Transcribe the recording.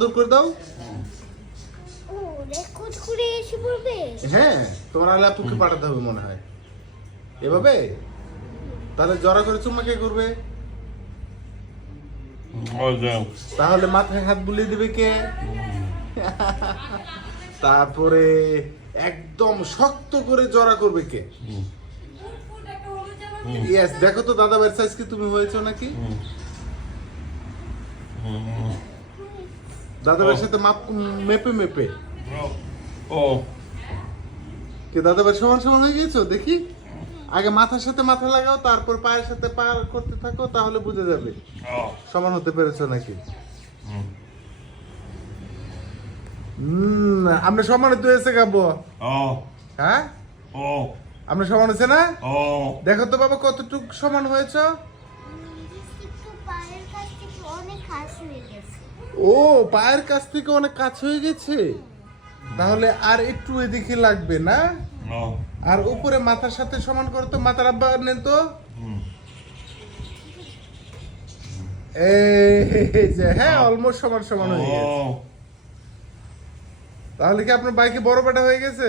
দূর করে দাও। হ্যাঁ, তোমার আলে আপুকে পাঠাতে হবে মনে হয় এভাবে। তাহলে জড়া করে চুম্মা কে করবে? তাহলে মাথায় হাত বুলিয়ে দিবে কে? তারপরে একদম শক্ত করে জড়া করবে কে? ইয়েস, দেখো তো দাদা ভাইয়ের সাইজ কি তুমি হয়েছো নাকি? দাদা ভাইয়ের সাথে মাপ মেপে মেপে কি দাদা ভাই সমান সমান হয়ে গেছো? দেখি আগে মাথার সাথে মাথা লাগাও, তারপর পায়ের সাথে পা করতে থাকো, তাহলে বুঝে যাবে সমান হতে পেরেছো নাকি। আমরা সমান হতে হয়েছে গাবো। হ্যাঁ, আমরা সমান হয়েছে না? দেখো তো বাবা কতটুকু সমান হয়েছে। ও, পায়ের কাছ থেকে অনেক কাছ হয়ে গেছে। তাহলে আর একটু এদিকে লাগবে না? আর উপরে মাথার সাথে সমান করো তো। মাথার আব্বা নেন তো। এই যে, হ্যাঁ, অলমোস্ট সমান সমান হয়ে গেছে। তাহলে কি আপনার বাইকে বড় বেটা হয়ে গেছে?